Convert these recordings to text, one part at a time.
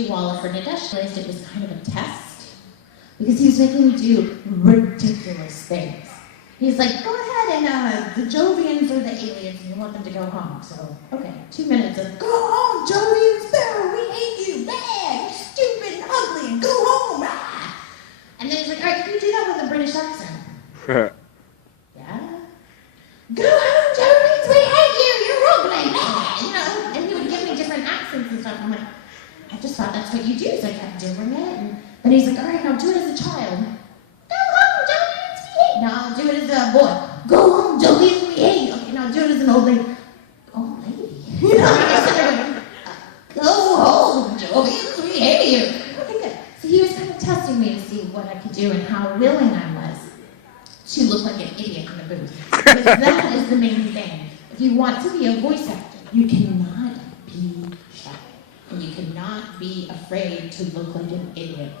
wall for Nadesh realized it was kind of a test because he was making me do ridiculous things. He's like, go ahead and the Jovians are the aliens and you want them to go home. So, okay, 2 minutes of, go home, Jovians, Sparrow, we hate you, bad, you're stupid and ugly, and go home, ah! And then he's like, all right, can you do that with a British accent? Yeah? Go home, Jovians, we hate you, you're ugly, bad, you know? And he would give me different accents and stuff. I'm like, I just thought that's what you do, so I kept doing it. And then he's like, all right, now do it as a child. Go home, Jovians, we hate you. Now do it as a boy. Go home, Jovians, we hate you. Okay, now do it as an old lady. Old lady? You know, I just said, go home, Jovians, we hate you. Okay, good. So he was kind of testing me to see what I could do and how willing I was to look like an idiot in the booth. Because that is the main thing. If you want to be a voice actor, you cannot be shy. And you cannot be afraid to look like an idiot.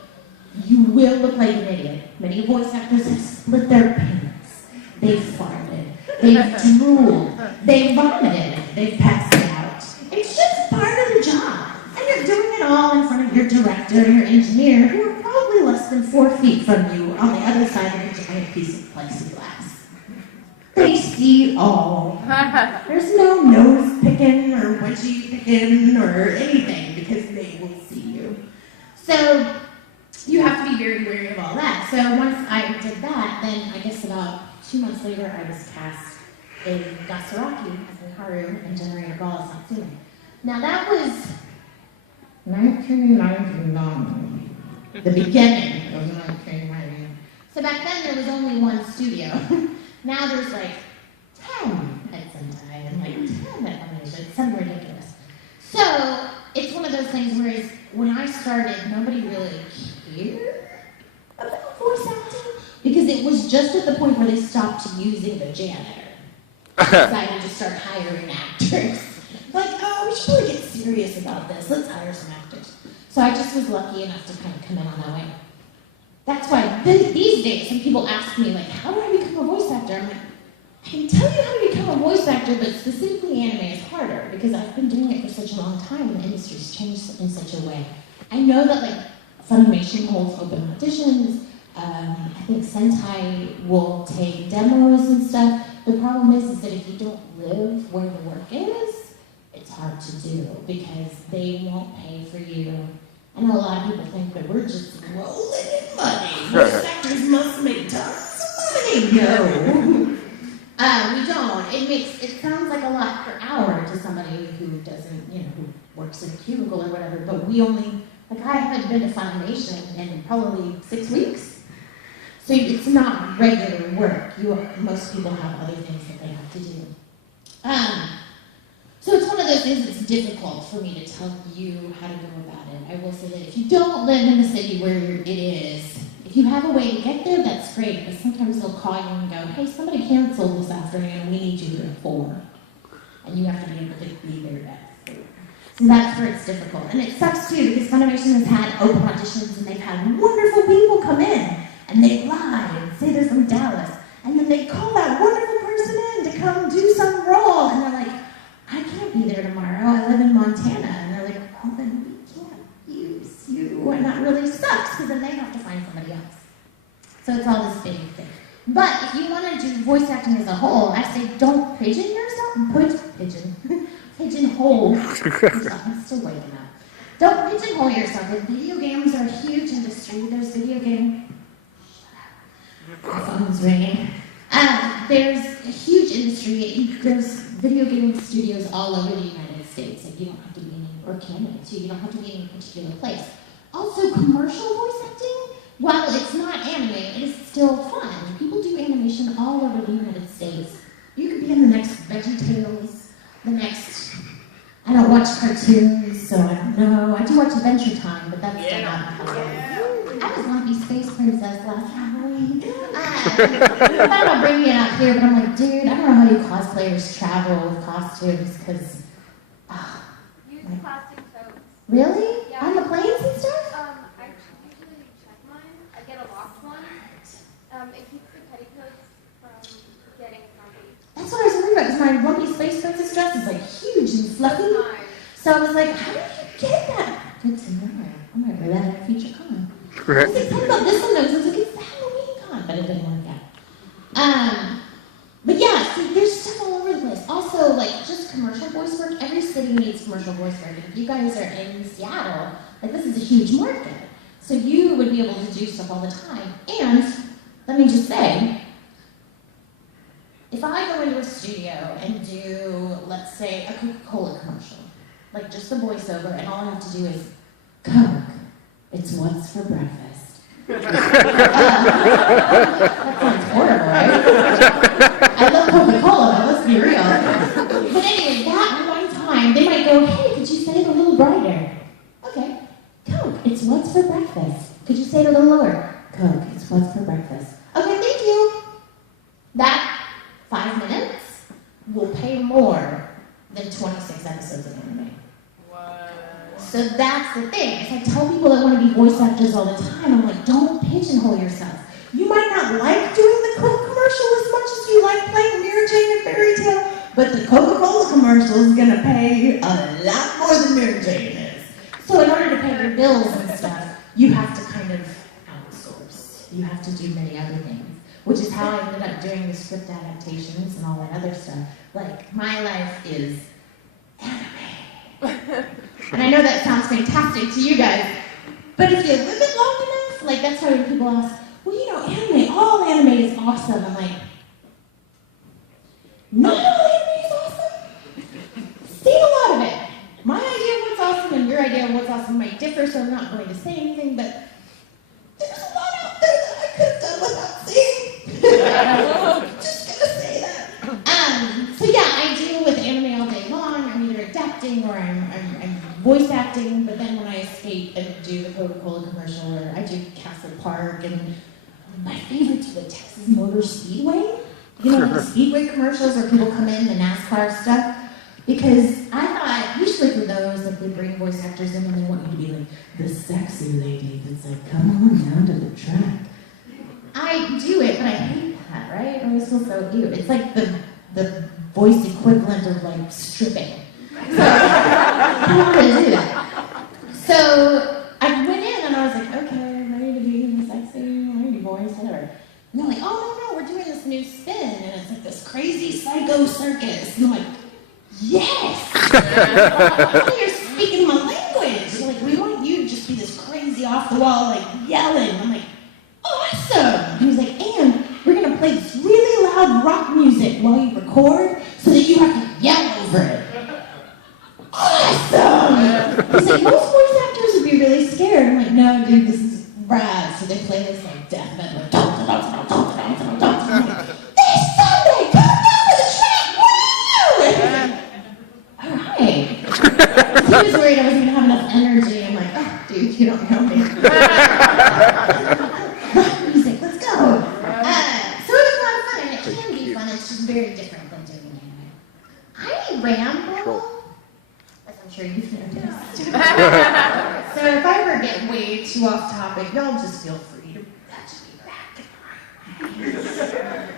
You will look like an idiot. Many voice actors have split their pants. They've farted. They've drooled. They've vomited. They've passed out. It's just part of the job. And you're doing it all in front of your director and your engineer, who are probably less than 4 feet from you on the other side of a giant piece of plexiglass. They see all. There's no nose picking or wedgie picking or anything because they will see you. So you have to be very wary of all that. So once I did that, then I guess about 2 months later I was cast in Gasaraki as in Haru and Generator Ball as Satsuma. Now that was 1999, the beginning of 1999. So back then there was only one studio. Now there's like 10 at Sentai and like 10 at Animation. It's something ridiculous. So it's one of those things where when I started, nobody really cared about voice acting because it was just at the point where they stopped using the janitor. They decided to start hiring actors. Like, oh, we should really get serious about this. Let's hire some actors. So I just was lucky enough to kind of come in on that way. That's why these days, some people ask me, like, how do I become a voice actor? I'm like, I can tell you how to become a voice actor, but specifically anime is harder because I've been doing it for such a long time and the industry's changed in such a way. I know that, like, Funimation holds open auditions. I think Sentai will take demos and stuff. The problem is that if you don't live where the work is, it's hard to do because they won't pay for you. I know a lot of people think that we're just rolling in money. Voice actors must make tons of money. No. We don't. It sounds like a lot per hour to somebody who doesn't, who works in a cubicle or whatever, but we only, like I haven't been to Funimation in probably 6 weeks. So it's not regular work. Most people have other things that they have to do. So it's one of those things that's difficult for me to tell you how to go about it. I will say that if you don't live in the city where it is, if you have a way to get there, that's great, but sometimes they'll call you and go, hey, somebody canceled this afternoon, we need you here at 4. And you have to be able to be there at 4. So that's where it's difficult. And it sucks too, because Funimation has had open auditions and they've had wonderful people come in, and they lie and say they're from Dallas, and then they call that wonderful person in to come do some role, and they're like, I can't be there tomorrow, I live in Montana. And they're like, well, then we can't use you. And that really sucks, because then they have to find somebody else. So it's all this big thing. But if you want to do voice acting as a whole, I say don't pigeon yourself. Pigeonhole yourself. I'm still waking up. Don't pigeonhole yourself. Video games are a huge industry. There's video game... My phone's ringing. There's a huge industry. There's video game studios all over the United States. Like you don't have to be in, or Canada too, you don't have to be in a particular place. Also, commercial voice acting, while it's not anime, it is still fun. People do animation all over the United States. You could be in the next VeggieTales, the next, I don't watch cartoons, so I don't know. I do watch Adventure Time, but that's still not Halloween. I was Lumpy Space Princess last Halloween. I thought about bringing it out here, but I'm like, dude, I don't know how you cosplayers travel with costumes, because... Use plastic totes. Really? Yeah. On the planes and stuff? I usually check mine. I get a locked one. It keeps the petticoats from getting grumpy. That's what I was worried about, because my Lumpy Space Princess dress is like huge and fluffy. So I was like, how did you get that Good to know. I'm going to wear that at a future con. Right. I was excited about this one, though, because I was like, it's the Halloween con, but it didn't work out. But yeah, so there's stuff all over the place. Also, like, just commercial voice work. Every city needs commercial voice work. And if you guys are in Seattle, like, this is a huge market. So you would be able to do stuff all the time. And let me just say, if I go into a studio and do, let's say, a Coca-Cola commercial, like just the voiceover, and all I have to do is, Coke, it's what's for breakfast. That sounds horrible, right? I love Coca-Cola, but let's be real. But anyway, that one time, they might go, hey, could you say it a little brighter? Okay. Coke, it's what's for breakfast. Could you say it a little lower? Coke, it's what's for breakfast. Okay, thank you. That 5 minutes will pay more than 26 episodes of anime. So that's the thing. Is I tell people that want to be voice actors all the time, I'm like, don't pigeonhole yourself. You might not like doing the Coke commercial as much as you like playing Mary Jane and Fairy Tale, but the Coca-Cola commercial is going to pay a lot more than Mary Jane is. So in order to pay your bills and stuff, you have to kind of outsource. You have to do many other things, which is how I ended up doing the script adaptations and all that other stuff. Like, my life is anime. And I know that sounds fantastic to you guys, but if you live it long enough, like, that's why when people ask, well, you know, anime, all anime is awesome. I'm like, not all anime is awesome. Seen a lot of it. My idea of what's awesome and your idea of what's awesome might differ, so I'm not going to say anything, but there's a lot out there that I could have done without seeing. Just gonna say that. So yeah, I deal with anime all day long. I'm either adapting or I'm voice acting, but then when I escape and do the Coca-Cola commercial, or I do Castle Park, and my favorite's the Texas Motor Speedway. You know, like the Speedway commercials where people come in, the NASCAR stuff. Because I thought, usually for those, like, they bring voice actors in and they want you to be like, the sexy lady that's like, come on down to the track. I do it, but I hate that, right? It always feels so cute. It's like the voice equivalent of, like, stripping. So, I don't want to do that. So, I went in and I was like, okay, I'm ready to be sexy, I'm ready to be voice, whatever. And they're like, oh, no, we're doing this new spin, and it's like this crazy psycho circus. And I'm like, yes! You're speaking my language. Like, we want you to just be this crazy off the wall, like, yelling. I'm like, awesome! And he's like, and we're gonna play this really loud rock music while you record so that you have to yell over it. Awesome! He's like, most voice actors would be really scared. I'm like, no, dude, this is rad. So they play this, like, death metal. Like, this Sunday, come down to the track, woo! Alright. He was worried I wasn't gonna have enough energy. I'm like, oh, dude, you don't know me. Rock music, let's go. So it was a lot of fun, and it can be fun. It's just very different than doing anime. I ramble, as I'm sure you've noticed. So if I ever get way too off topic, y'all just feel free to touch me back.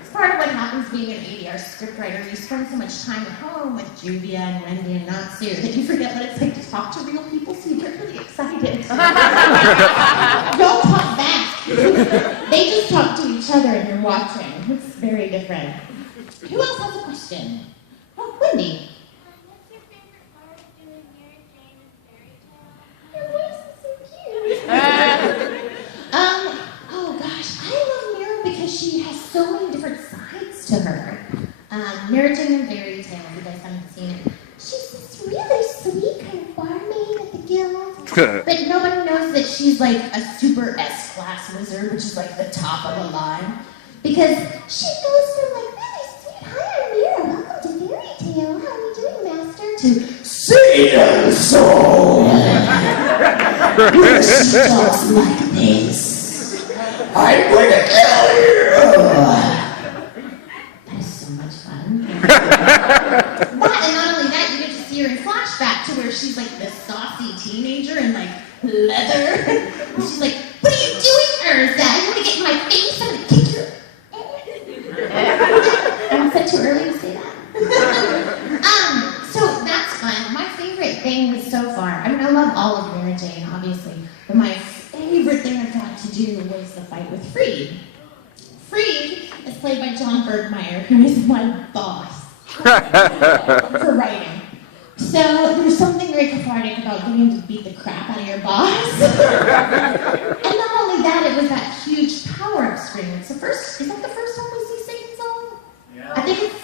It's part of what happens being an ADR scriptwriter. You spend so much time at home with Juvia and Wendy and Natsu that you forget what it's like to talk to real people, so you get really excited. Don't talk back. They just talk to each other and you're watching. It's very different. Who else has a question? Oh, Wendy. What's your favorite part of doing Mary Jane and Fairy Tale? Your voice is so cute. Oh gosh, I love Mira because she has so many different sides to her. Mary Jane and Fairy Tale, you guys haven't seen it. She's this really sweet kind of barmaid at the guild. But nobody knows that she's like a super S-class wizard, which is like the top of the line. Because she goes from like really sweet, hi, I'm Mira, welcome to Fairy Tale. How are you doing, master? To Sea and Soul. Where she talks like this. I'm going to kill you! That is so much fun. That, and not only that, you get to see her in flashback to where she's like this saucy teenager in like leather. And she's like, what are you doing, Urza? You want to get in my face? I'm going to kick your... Was that too early to say that? So that's fun. My favorite thing so far, I mean, I love all of Mary Jane. scene, obviously. But my favorite thing I got to do was the fight with Freed. Freed is played by John Bergmeyer, who is my boss for writing. So there's something very cathartic about getting to beat the crap out of your boss. And not only that, it was that huge power-up scream. Is that the first time we see Satan's song? Yeah. I think it's,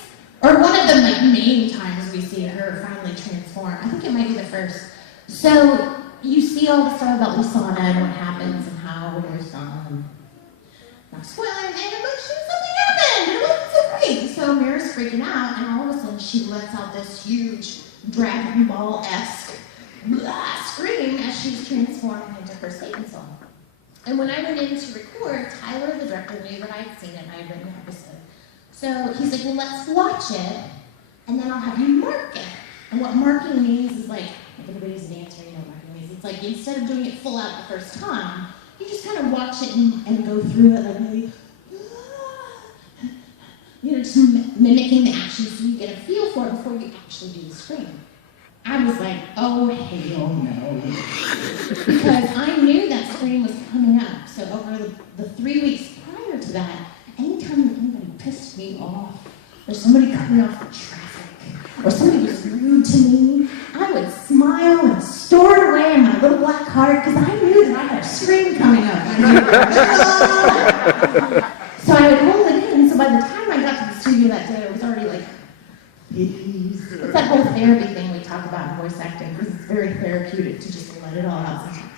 or one of the main times we see her finally transform. I think it might be the first. So you see all the stuff about Lusana and what happens and how there's not spoiling anything, but something happened and it wasn't so great. So Mira's freaking out and all of a sudden she lets out this huge Dragon Ball-esque scream as she's transforming into her Satan song. And when I went in to record, Tyler, the director, knew that I had seen it and I had written the episode. So he's like, well, let's watch it, and then I'll have you mark it. And what marking means is like everybody's an dancer, you know what marking means. It's like instead of doing it full out the first time, you just kind of watch it and go through it like maybe, you know, just mimicking the action so you get a feel for it before you actually do the scream. I was like, oh, hell no. Because I knew that scream was coming up. So over the 3 weeks prior to that, anytime anybody pissed me off, or somebody cut me off in traffic, or somebody was rude to me, I would smile and store it away in my little black heart because I knew that I had a scream coming up. So I would hold it in, so by the time I got to the studio that day, it was already like, please. It's that whole therapy thing we talk about in voice acting, because it's very therapeutic to just let it all out sometimes.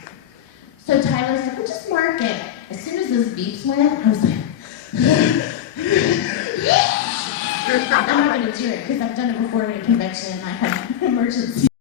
So Tyler's like, well, just mark it. As soon as those beeps went, I was like, I'm not going to do it, because I've done it before at a convention and I had emergency